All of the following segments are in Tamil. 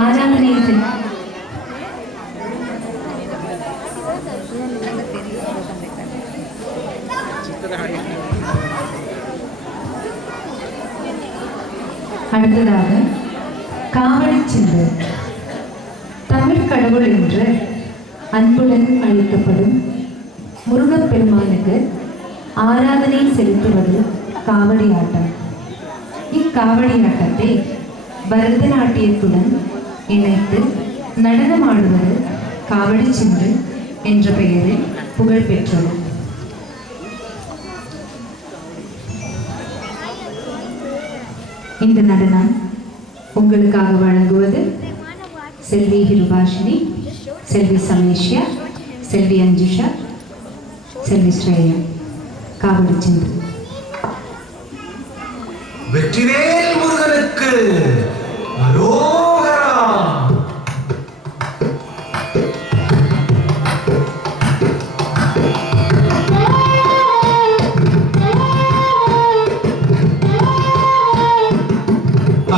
ஆராதனையில் அடுத்ததாக காவடி சிந்து. தமிழ் கடவுள் என்று அன்புடன் அழைக்கப்படும் முருகப்பெருமானுக்கு ஆராதனை செலுத்துவது காவடி ஆட்டம். இக்காவடி ஆட்டத்தை பரதநாட்டியத்துடன் இணைத்து நடனமாடுவது காவடி சிந்து என்ற பெயரில் புகழ் பெற்றது. இந்த நடனம் உங்களுக்காக வழங்குவது செல்வி ஹிருபாஷினி, செல்வி சமேஷ்யா, செல்வி அஞ்சுஷா, செல்வி ஸ்ரேயா. காவடி சிந்து. வெற்றிவேல் முருகனுக்கு அரோகரா.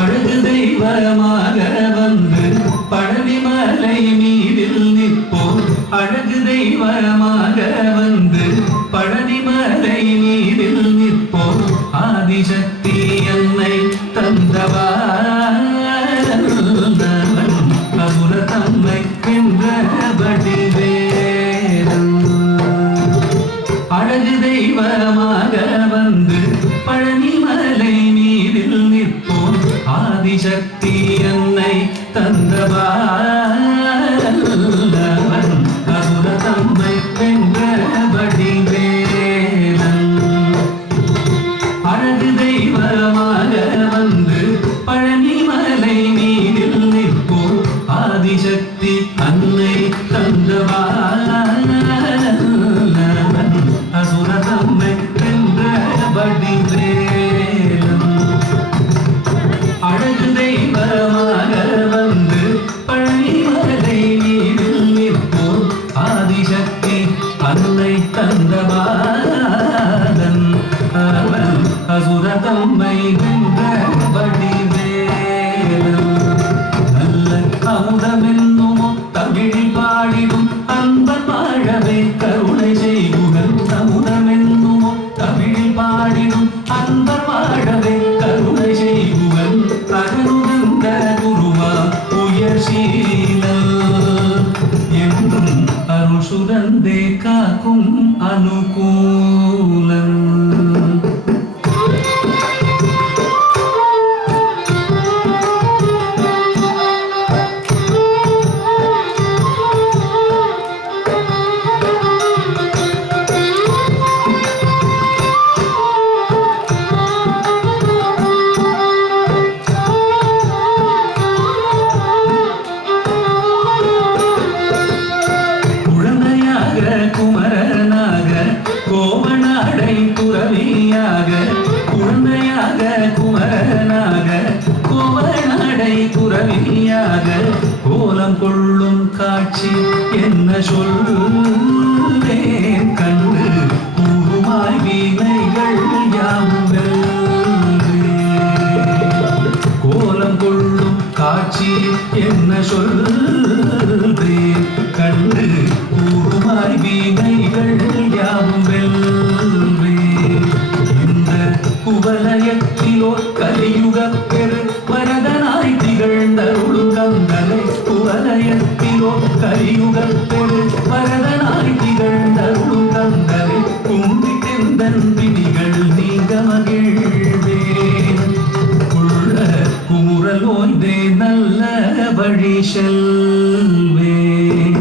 அழகு தெய்வமாக வந்து பழனிமலை மீதில் நிற்போம். அழகு தெய்வமாக வந்து பழனிமலை மீதில் நிற்போம். ஆதிசக்தி என்னை தந்தவன் அசுர தம்மை வென்றபடி வேதம். அழகு தெய்வமாக வந்து பழனிமலை மீதில் நிற்போம். ஆதிசக்தி என்னை தந்தவன் அசுர தம்மை வென்றபடி வேதம். அழகு தெய்வமாக வந்து பழனிமலை மீதில் நிற்போம். ஆதிசக்தி அன்னை தந்தவன் அசுர தம்மை வென்றபடி வேதம். அழகு தெய்வமாக வந்து பழனிமலை மீதில் நிற்போம். ஆதிசக்தி அன்னை தந்தவாதன் அவன் அசுர தம்மை வென்றபடி வேதம். நல்ல அமுதமென்னுமோ தமிழில் பாடிடும் அன்பர் வாழவே கருணை செய்குகள். அமுதமென்னுமோ தமிழில் பாடிடும் அன்பர் வாழவே கருணை செய்குகள். அருளுந்த குருவா உயர் சீலல் என்றும் அருள் சுரந்தே காக்கும் அனுகூலம். குமரனாக கோவனாடை துறவியாக, குழந்தையாக குமரனாக கோவனாடை துறவியாக கோலம் கொள்ளும் காட்சி என்ன சொல்லேன் கண்டு கூறுமாய் வீணைகள் யாவுங்கள். கோலம் கொள்ளும் காட்சி என்ன சொல்றேன் கண்டு கூறுமாய் வீணைகள் யாவும் வெல்வே. இந்த குவலயத்திலோ கலியுக பெரு வரதனாய் திகழ்ந்தருளும் கந்தனை. குவலயத்திலோ கலியுக பெரு வரதனாய் திகழ்ந்தருளும் கந்தனை. கும்பிட்டெந்தன் பிடிகள் நீங்க மகிழ்வேன். உள்ள குமுறல் ஓய்ந்தே நல்ல வழி செல்வேன்.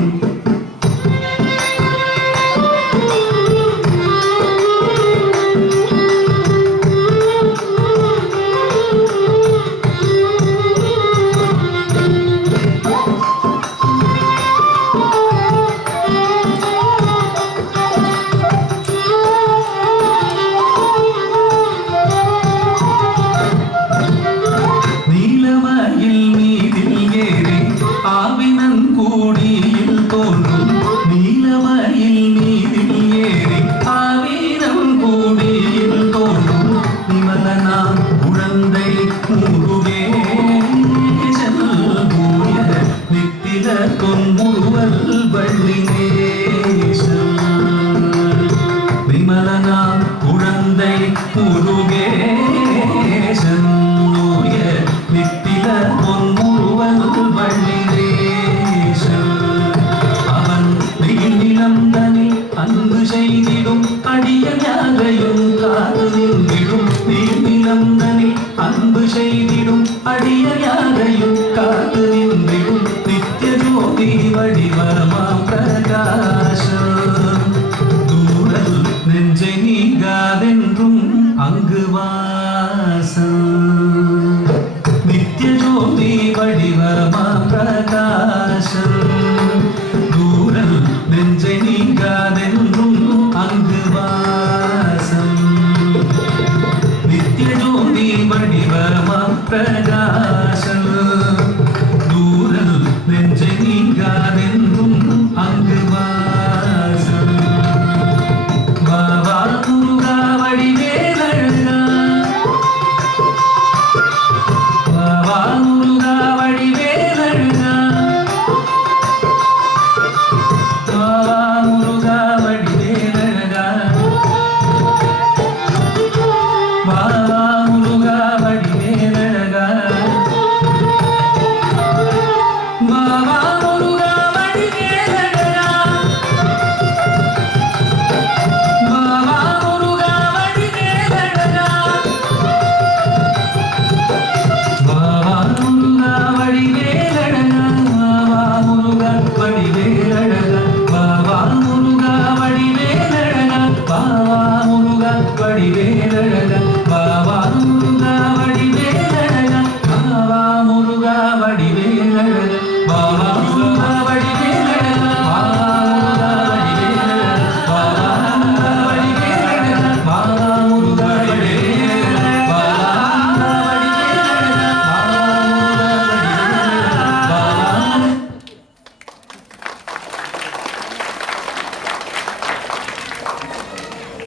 நீலமயில் மீதில் ஏறி ஆவினன் கூடி பொன்முறுவல் வள்ளி நேசம் விமலனாம் குழந்தை முருகேசன் நோய நித்தில பொன்முறுவல் வள்ளி நேசன் அவன் நிலம் தனில் அன்பு செய்திடும் அடியல் யாரையும் காது நின்றிடும் நிலம் தனில் அன்பு செய்திடும் அடியல் யாரையும் காது நின்றிடும் நித்திய ஜோதி வடிவமா பிரகாசம் தூரல் நெஞ்சை நீங்காதென்றும் அங்கு வாசம் நித்திய ஜோதி வடிவமா பிரகாசம்